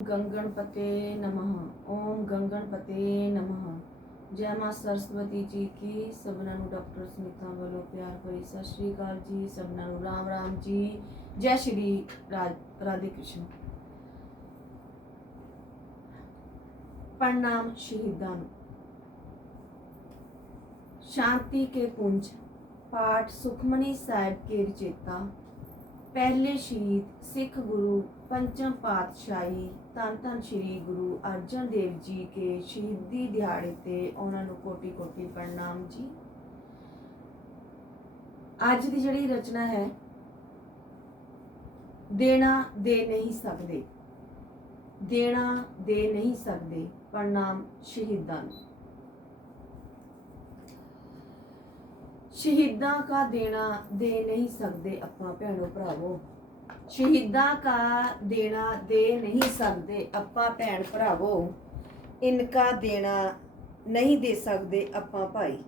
गंगणपते नमः ओम गंगणपते नमः ਜੈ ਮਾਂ ਸਰਸਵਤੀ ਜੀ ਕੀ ਸਭਨਾਂ ਨੂੰ ਡਾਕਟਰ ਸੁਨੀਤਾ ਵੱਲੋਂ ਪਿਆਰ ਭਰੀ ਸਤਿ ਸ਼੍ਰੀ ਅਕਾਲ ਜੀ ਸਭਨਾਂ ਨੂੰ ਰਾਮ ਰਾਮ ਜੀ ਜੈ ਸ਼੍ਰੀ ਰਾਜ- ਰਾਧੇ ਕ੍ਰਿਸ਼ਨ ਪ੍ਰਣਾਮ ਸ਼ਹੀਦਾਂ ਨੂੰ शांति के पुंज पाठ सुखमनी साहिब के ਪਹਿਲੇ ਸ਼ਹੀਦ ਸਿੱਖ ਗੁਰੂ ਪੰਚਮ ਪਾਤਸ਼ਾਹੀ ਧੰਨ ਧੰਨ ਸ੍ਰੀ ਗੁਰੂ ਅਰਜਨ ਦੇਵ ਜੀ ਕੇ ਸ਼ਹੀਦੀ ਦਿਹਾੜੇ ਤੇ ਉਹਨਾਂ ਨੂੰ ਕੋਟੀ ਕੋਟੀ ਪ੍ਰਣਾਮ ਜੀ। ਅੱਜ ਦੀ ਜਿਹੜੀ ਰਚਨਾ ਹੈ, ਦੇਣਾ ਦੇ ਨਹੀਂ ਸਕਦੇ। ਦੇਣਾ ਦੇ ਨਹੀਂ ਸਕਦੇ, ਪ੍ਰਣਾਮ ਸ਼ਹੀਦਾਂ ਨੂੰ। ਸ਼ਹੀਦਾਂ ਕਾ ਦੇਣਾ ਦੇ ਨਹੀਂ ਸਕਦੇ ਆਪਾਂ ਭੈਣੋ ਭਰਾਵੋ। ਸ਼ਹੀਦਾਂ ਕਾ ਦੇਣਾ ਦੇ ਨਹੀਂ ਸਕਦੇ ਆਪਾਂ ਭੈਣ ਭਰਾਵੋ। ਇਨਕਾ ਦੇਣਾ ਨਹੀਂ ਦੇ ਸਕਦੇ ਆਪਾਂ ਭਾਈ।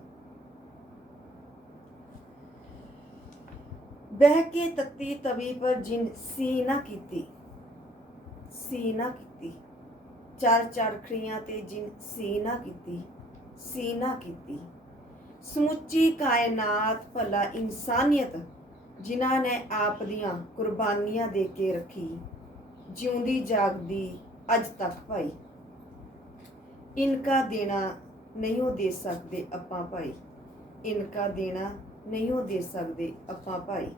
ਬਹਿ ਕੇ ਤਤੀ ਤਵੀ ਪਰ ਜਿਨ ਸੀ ਨਾ ਕੀਤੀ। ਸੀ ਨਾ ਕੀਤੀ। ਚਾਰ ਚਾਰ ਖੜੀਆਂ ਤੇ ਜਿਨ ਸੀ ਨਾ ਕੀਤੀ। ਸੀ ਨਾ ਕੀਤੀ। ਸਮੁੱਚੀ ਕਾਇਨਾਤ ਭਲਾ ਇਨਸਾਨੀਅਤ, ਜਿਨ੍ਹਾਂ ਨੇ ਆਪ ਦੀਆਂ ਕੁਰਬਾਨੀਆਂ ਦੇ ਕੇ ਰੱਖੀ, ਜਿਉਂਦੀ ਜਾਗਦੀ ਅੱਜ ਤੱਕ ਭਾਈ। ਇਨਕਾ ਦੇਣਾ ਨਹੀਂ ਉਹ ਦੇ ਸਕਦੇ ਆਪਾਂ ਭਾਈ। ਇਨਕਾ ਦੇਣਾ ਨਹੀਂ ਉਹ ਦੇ ਸਕਦੇ ਆਪਾਂ ਭਾਈ।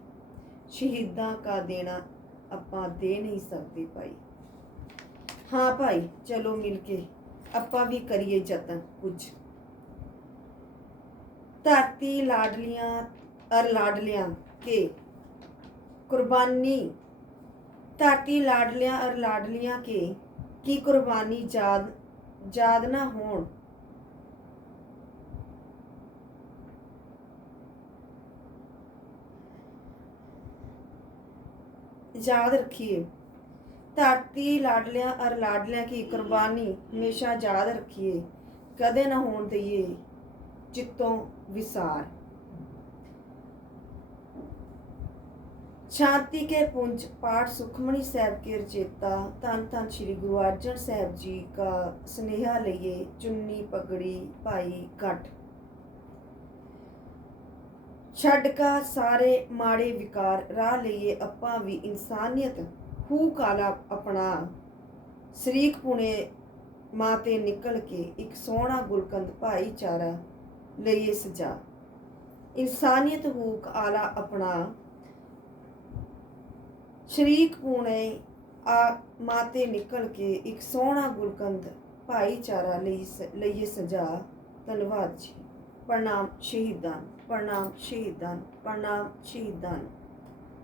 ਸ਼ਹੀਦਾਂ ਕਾ ਦੇਣਾ ਆਪਾਂ ਦੇ ਨਹੀਂ ਸਕਦੇ ਭਾਈ। ਹਾਂ ਭਾਈ, ਚਲੋ ਮਿਲ ਕੇ ਆਪਾਂ ਵੀ ਕਰੀਏ ਯਤਨ ਕੁਝ। ਧਰਤੀ ਲਾਡਲੀਆਂ ਅਰ ਲਾਡਲਿਆਂ ਕੇ। ਕੁਰਬਾਨੀ। ਧਰਤੀ ਲਾਡਲਿਆਂ ਅਰ ਲਾਡਲੀਆਂ ਕੇ। ਕੀ ਕੁਰਬਾਨੀ ਯਾਦ ਯਾਦ ਨਾ ਹੋਣ। ਯਾਦ ਰੱਖੀਏ। ਧਰਤੀ ਲਾਡਲਿਆਂ ਅਰ ਲਾਡਲਿਆਂ ਕੀ ਕੁਰਬਾਨੀ ਹਮੇਸ਼ਾ ਯਾਦ ਰੱਖੀਏ। ਕਦੇ ਨਾ ਹੋਣ ਦਈਏ। ਚਿੱਤੋਂ ਵਿਸਾਰ शांति के पुंज पाठ सुखमणि साहब के रचेता धन धन श्री गुरु अर्जन साहब जी का स्नेहा लिए चुन्नी पगड़ी भाई कट ਛੱਡ ਕਾ ਸਾਰੇ ਮਾੜੇ ਵਿਕਾਰ ਰਾਹ ਲਈਏ ਆਪਾਂ ਵੀ ਇਨਸਾਨੀਅਤ ਹੂ ਕਾਲਾ ਆਪਣਾ ਸ਼ਰੀਕ ਪੁਣੇ ਮਾਂ ਤੇ ਨਿਕਲ ਕੇ ਇੱਕ ਸੋਹਣਾ ਗੁਲਕੰਦ ਭਾਈਚਾਰਾ ਲਈਏ ਸਜਾ। ਇਨਸਾਨੀਅਤ ਹੂਕ ਆਲਾ ਆਪਣਾ ਸ਼ਰੀਕ ਪੁਣੇ ਆ ਮਾਤੇ ਨਿਕਲ ਕੇ ਇੱਕ ਸੋਹਣਾ ਗੁਲਕੰਦ ਭਾਈਚਾਰਾ ਲਈ ਸ- ਲਈਏ ਸਜਾ। ਧੰਨਵਾਦ ਜੀ। ਪ੍ਰਣਾਮ ਸ਼ਹੀਦਾਂ ਪ੍ਰਣਾਮ ਸ਼ਹੀਦਾਂ ਪ੍ਰਣਾਮ ਸ਼ਹੀਦਾਂ।